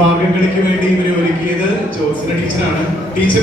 മാർഗംകളിക്ക് വേണ്ടി ഇവരെ ഒരുക്കിയത് ജോസിന ടീച്ചറാണ് ടീച്ചർ